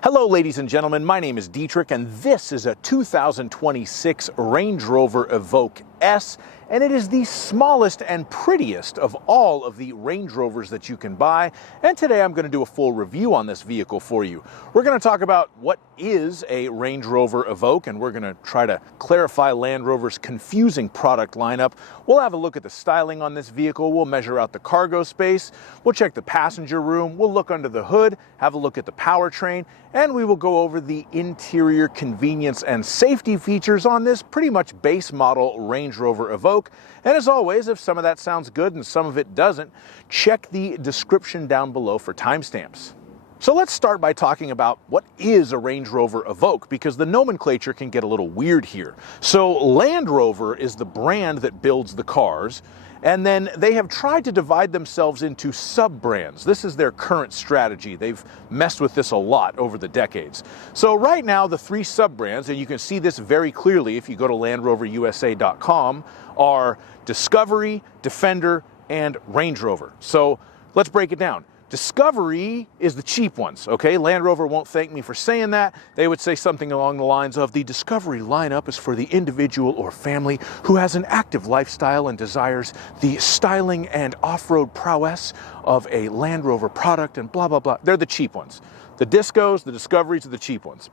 Hello ladies and gentlemen, my name is Dietrich and this is a 2026 Range Rover Evoque S, and it is the smallest and prettiest of all of the Range Rovers that you can buy. And today I'm going to do a full review on this vehicle for you. We're going to talk about what is a Range Rover Evoque, and we're going to try to clarify Land Rover's confusing product lineup. We'll have a look at the styling on this vehicle, we'll measure out the cargo space, we'll check the passenger room, we'll look under the hood, have a look at the powertrain, and we will go over the interior convenience and safety features on this pretty much base model Range Rover Evoque. And as always, if some of that sounds good and some of it doesn't, check the description down below for timestamps. So let's start by talking about what is a Range Rover Evoque, because the nomenclature can get a little weird here. So Land Rover is the brand that builds the cars, and then they have tried to divide themselves into sub-brands. This is their current strategy. They've messed with this a lot over the decades. So right now, the three sub-brands, and you can see this very clearly if you go to LandRoverUSA.com, are Discovery, Defender, and Range Rover. So let's break it down. Discovery is the cheap ones, okay? Land Rover won't thank me for saying that. They would say something along the lines of, the Discovery lineup is for the individual or family who has an active lifestyle and desires the styling and off-road prowess of a Land Rover product and blah, blah, blah. They're the cheap ones. The Discos, the Discoveries are the cheap ones.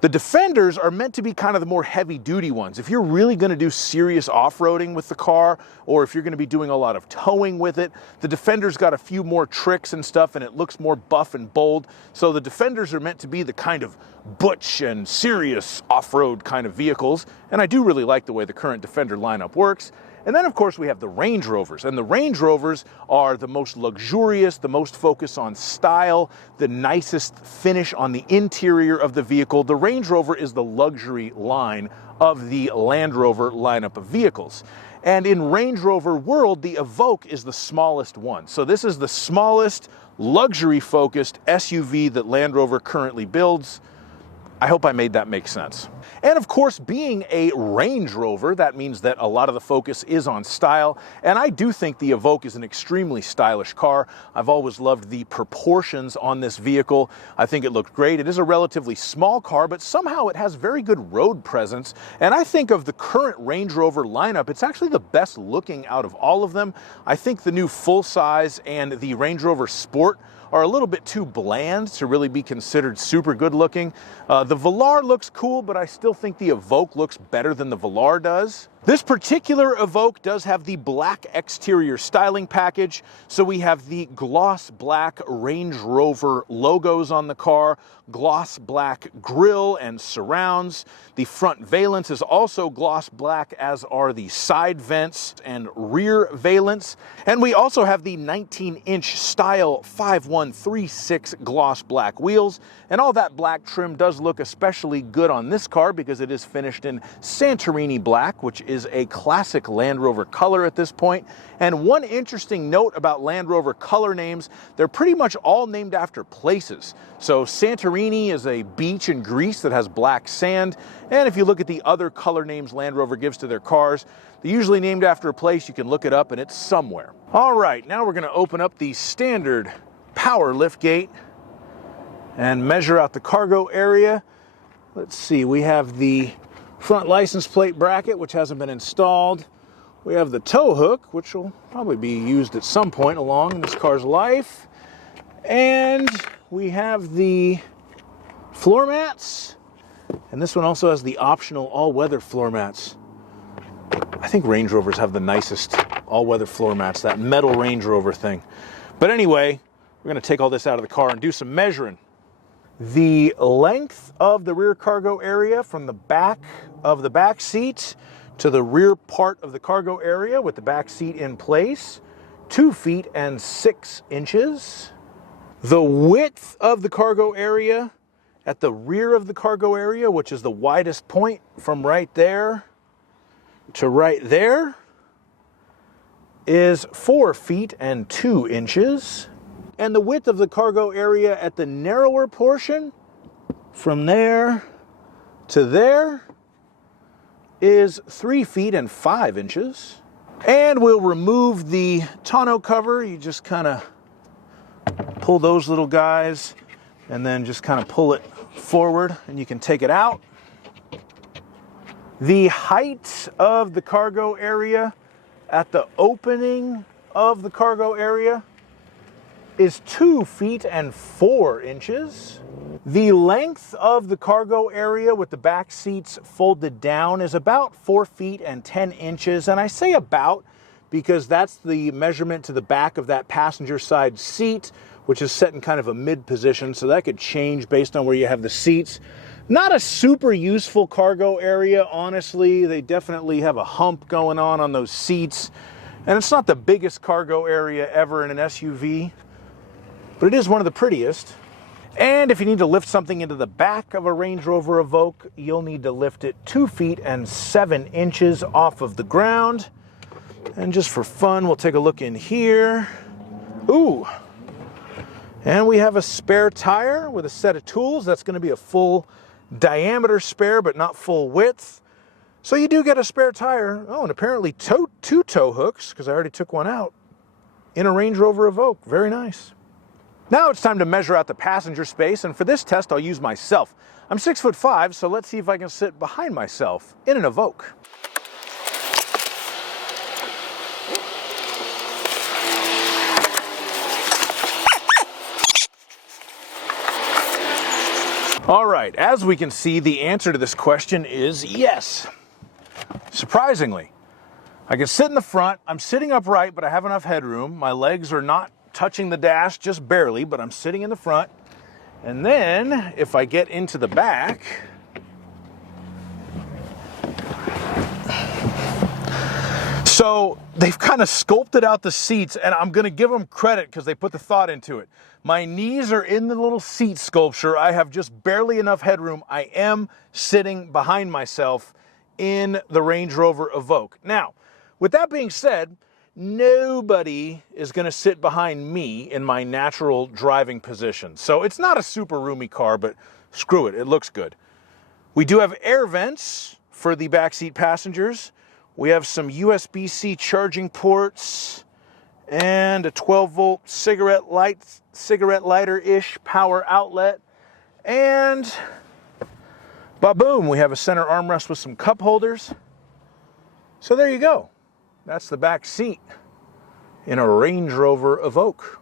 The Defenders are meant to be kind of the more heavy-duty ones. If you're really going to do serious off-roading with the car, or if you're going to be doing a lot of towing with it, the Defender's got a few more tricks and stuff, and it looks more buff and bold. So the Defenders are meant to be the kind of butch and serious off-road kind of vehicles, and I do really like the way the current Defender lineup works. And then, of course, we have the Range Rovers, and the Range Rovers are the most luxurious, the most focused on style, the nicest finish on the interior of the vehicle. The Range Rover is the luxury line of the Land Rover lineup of vehicles. And in Range Rover world, the Evoque is the smallest one. So this is the smallest, luxury-focused SUV that Land Rover currently builds. I hope I made that make sense. And of course, being a Range Rover, that means that a lot of the focus is on style, and I do think the Evoque is an extremely stylish car. I've always loved the proportions on this vehicle. I think it looked great. It is a relatively small car, but somehow it has very good road presence, and I think of the current Range Rover lineup, it's actually the best looking out of all of them. I think the new full-size and the Range Rover Sport are a little bit too bland to really be considered super good looking. The Velar looks cool, but I still think the Evoque looks better than the Velar does. This particular Evoque does have the black exterior styling package, so we have the gloss black Range Rover logos on the car, gloss black grille and surrounds. The front valence is also gloss black, as are the side vents and rear valence. And we also have the 19-inch style 5136 gloss black wheels, and all that black trim does look especially good on this car because it is finished in Santorini black, which is a classic Land Rover color at this point. And one interesting note about Land Rover color names, they're pretty much all named after places. So Santorini is a beach in Greece that has black sand, and if you look at the other color names Land Rover gives to their cars, they're usually named after a place. You can look it up and it's somewhere. All right, now we're going to open up the standard power lift gate and measure out the cargo area. Let's see, we have the front license plate bracket, which hasn't been installed. We have the tow hook, which will probably be used at some point along in this car's life. And we have the floor mats. And this one also has the optional all-weather floor mats. I think Range Rovers have the nicest all-weather floor mats, that metal Range Rover thing. But anyway, we're going to take all this out of the car and do some measuring. The length of the rear cargo area from the back of the back seat to the rear part of the cargo area with the back seat in place, 2 feet and 6 inches. The width of the cargo area at the rear of the cargo area, which is the widest point from right there to right there, is 4 feet and 2 inches. And the width of the cargo area at the narrower portion, from there to there, is 3 feet and 5 inches. And we'll remove the tonneau cover. You just kind of pull those little guys and then just kind of pull it forward and you can take it out. The height of the cargo area at the opening of the cargo area is 2 feet and 4 inches. The length of the cargo area with the back seats folded down is about 4 feet and 10 inches. And I say about because that's the measurement to the back of that passenger side seat, which is set in kind of a mid position, so that could change based on where you have the seats. Not a super useful cargo area, honestly. They definitely have a hump going on those seats. And it's not the biggest cargo area ever in an SUV, but it is one of the prettiest. And if you need to lift something into the back of a Range Rover Evoque, you'll need to lift it 2 feet and 7 inches off of the ground. And just for fun, we'll take a look in here. Ooh. And we have a spare tire with a set of tools. That's going to be a full diameter spare, but not full width. So you do get a spare tire. Oh, and apparently two tow hooks, because I already took one out, in a Range Rover Evoque. Very nice. Now it's time to measure out the passenger space, and for this test, I'll use myself. I'm 6'5", so let's see if I can sit behind myself in an Evoque. All right, as we can see, the answer to this question is yes. Surprisingly, I can sit in the front. I'm sitting upright, but I have enough headroom. My legs are not touching the dash, just barely, but I'm sitting in the front. And then if I get into the back, so they've kind of sculpted out the seats, and I'm going to give them credit because they put the thought into it. My knees are in the little seat sculpture. I have just barely enough headroom. I am sitting behind myself in the Range Rover Evoque. Now, with that being said, nobody is going to sit behind me in my natural driving position. So it's not a super roomy car, but screw it, it looks good. We do have air vents for the backseat passengers. We have some USB-C charging ports and a 12-volt cigarette lighter-ish power outlet. And ba-boom, we have a center armrest with some cup holders. So there you go. That's the back seat in a Range Rover Evoque.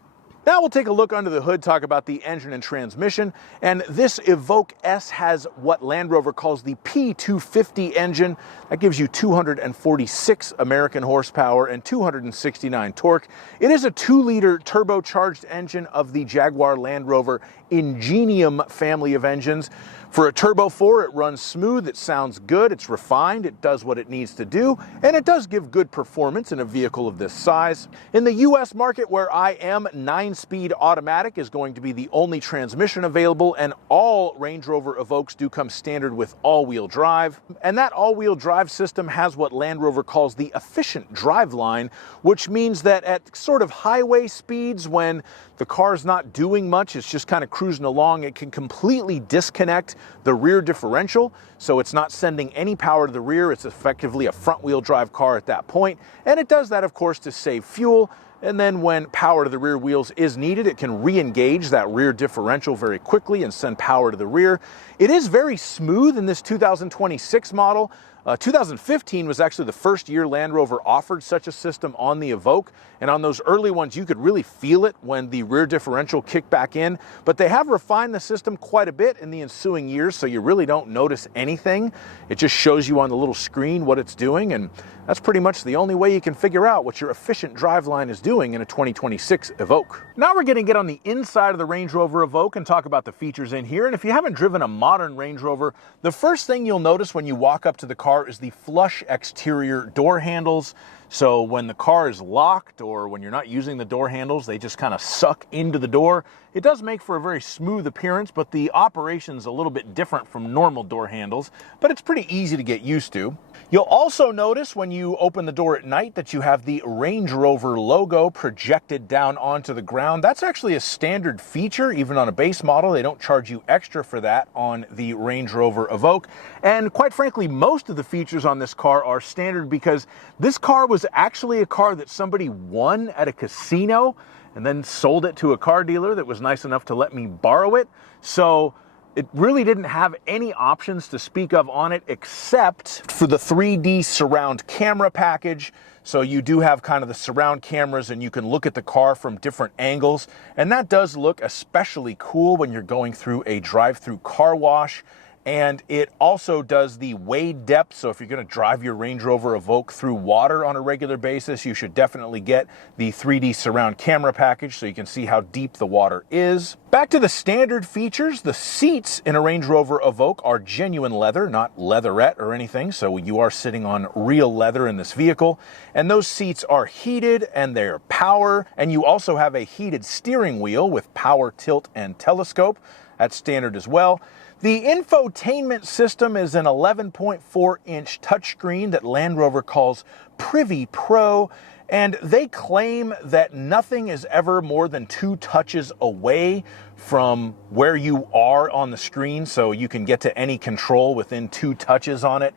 Now we'll take a look under the hood, talk about the engine and transmission. And this Evoque S has what Land Rover calls the P250 engine. That gives you 246 American horsepower and 269 torque. It is a 2-liter turbocharged engine of the Jaguar Land Rover Ingenium family of engines. For a Turbo 4, it runs smooth, it sounds good, it's refined, it does what it needs to do, and it does give good performance in a vehicle of this size. In the US market where I am, 9-speed automatic is going to be the only transmission available, and all Range Rover Evoques do come standard with all-wheel drive. And that all-wheel drive system has what Land Rover calls the Efficient Driveline, which means that at sort of highway speeds, when the car's not doing much, it's just kind of cruising along, it can completely disconnect the rear differential, so it's not sending any power to the rear. It's effectively a front-wheel drive car at that point, and it does that, of course, to save fuel. And then when power to the rear wheels is needed, it can re-engage that rear differential very quickly and send power to the rear. It is very smooth in this 2026 model. 2015 was actually the first year Land Rover offered such a system on the Evoque, and on those early ones you could really feel it when the rear differential kicked back in, but they have refined the system quite a bit in the ensuing years, so you really don't notice anything. It just shows you on the little screen what it's doing, and that's pretty much the only way you can figure out what your Efficient Driveline is doing in a 2026 Evoque. Now we're going to get on the inside of the Range Rover Evoque and talk about the features in here. And if you haven't driven a modern Range Rover, the first thing you'll notice when you walk up to the car is the flush exterior door handles. So when the car is locked or when you're not using the door handles, they just kind of suck into the door. It does make for a very smooth appearance, but the operation's a little bit different from normal door handles, but it's pretty easy to get used to. You'll also notice when you open the door at night that you have the Range Rover logo projected down onto the ground. That's actually a standard feature, even on a base model. They don't charge you extra for that on the Range Rover Evoque. And quite frankly, most of the features on this car are standard because this car was actually a car that somebody won at a casino. and then sold it to a car dealer that was nice enough to let me borrow it. So it really didn't have any options to speak of on it except for the 3D surround camera package. So you do have kind of the surround cameras and you can look at the car from different angles. And that does look especially cool when you're going through a drive-through car wash. And it also does the wade depth, so if you're going to drive your Range Rover Evoque through water on a regular basis, you should definitely get the 3D surround camera package so you can see how deep the water is. Back to the standard features, the seats in a Range Rover Evoque are genuine leather, not leatherette or anything, so you are sitting on real leather in this vehicle. And those seats are heated and they're power, and you also have a heated steering wheel with power, tilt, and telescope. That's standard as well. The infotainment system is an 11.4-inch touchscreen that Land Rover calls Privi Pro, and they claim that nothing is ever more than 2 touches away from where you are on the screen, so you can get to any control within 2 touches on it.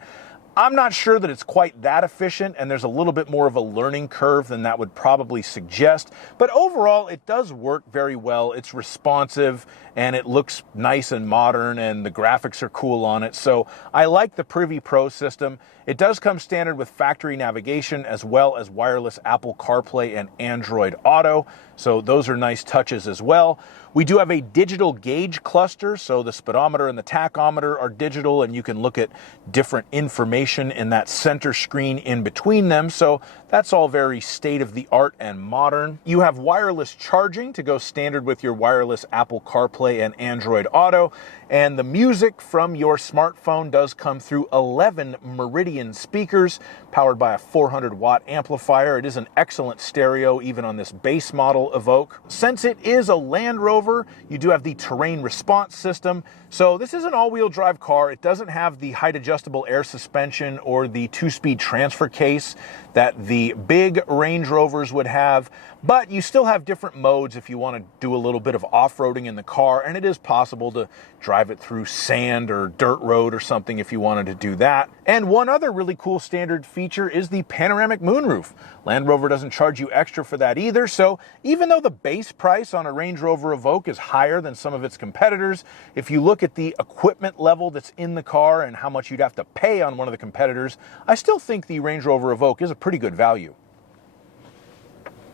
I'm not sure that it's quite that efficient, and there's a little bit more of a learning curve than that would probably suggest. But overall, it does work very well. It's responsive, and it looks nice and modern, and the graphics are cool on it. So I like the Privi Pro system. It does come standard with factory navigation as well as wireless Apple CarPlay and Android Auto. So those are nice touches as well. We do have a digital gauge cluster, so the speedometer and the tachometer are digital, and you can look at different information in that center screen in between them. So that's all very state-of-the-art and modern. You have wireless charging to go standard with your wireless Apple CarPlay and Android Auto, and the music from your smartphone does come through 11 Meridian speakers powered by a 400-watt amplifier. It is an excellent stereo even on this base model Evoque. Since it is a Land Rover, you do have the terrain response system. So this is an all-wheel drive car. It doesn't have the height adjustable air suspension or the 2-speed transfer case that the big Range Rovers would have, but you still have different modes if you want to do a little bit of off-roading in the car, and it is possible to drive it through sand or dirt road or something if you wanted to do that. And one other really cool standard feature is the panoramic moonroof. Land Rover doesn't charge you extra for that either, so even though the base price on a Range Rover Evoque is higher than some of its competitors, if you look at the equipment level that's in the car and how much you'd have to pay on one of the competitors, I still think the Range Rover Evoque is a pretty good value.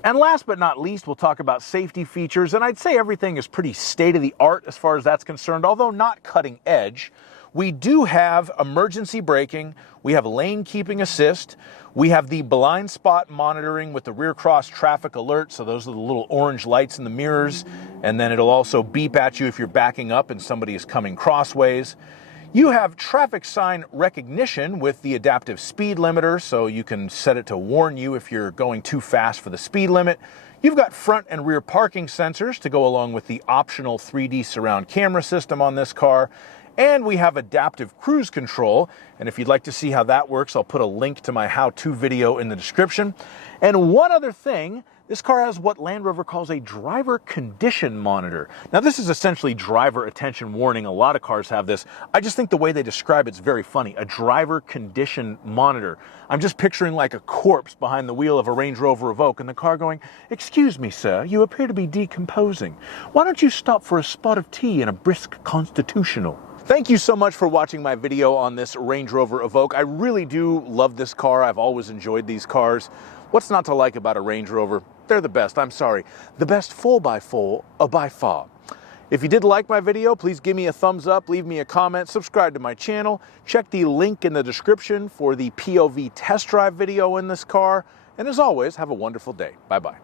And last but not least, we'll talk about safety features, and I'd say everything is pretty state-of-the-art as far as that's concerned, although not cutting edge. We do have emergency braking, we have lane keeping assist, we have the blind spot monitoring with the rear cross traffic alert, so those are the little orange lights in the mirrors, and then it'll also beep at you if you're backing up and somebody is coming crossways. You have traffic sign recognition with the adaptive speed limiter, so you can set it to warn you if you're going too fast for the speed limit. You've got front and rear parking sensors to go along with the optional 3D surround camera system on this car. And we have adaptive cruise control, and if you'd like to see how that works, I'll put a link to my how-to video in the description. And one other thing, this car has what Land Rover calls a driver condition monitor. Now this is essentially driver attention warning. A lot of cars have this. I just think the way they describe it's very funny. A driver condition monitor. I'm just picturing like a corpse behind the wheel of a Range Rover Evoque and the car going, "Excuse me, sir, you appear to be decomposing. Why don't you stop for a spot of tea and a brisk constitutional?" Thank you so much for watching my video on this Range Rover Evoque. I really do love this car. I've always enjoyed these cars. What's not to like about a Range Rover? They're the best, I'm sorry. The best 4x4 by far. If you did like my video, please give me a thumbs up, leave me a comment, subscribe to my channel, check the link in the description for the POV test drive video in this car, and as always, have a wonderful day. Bye-bye.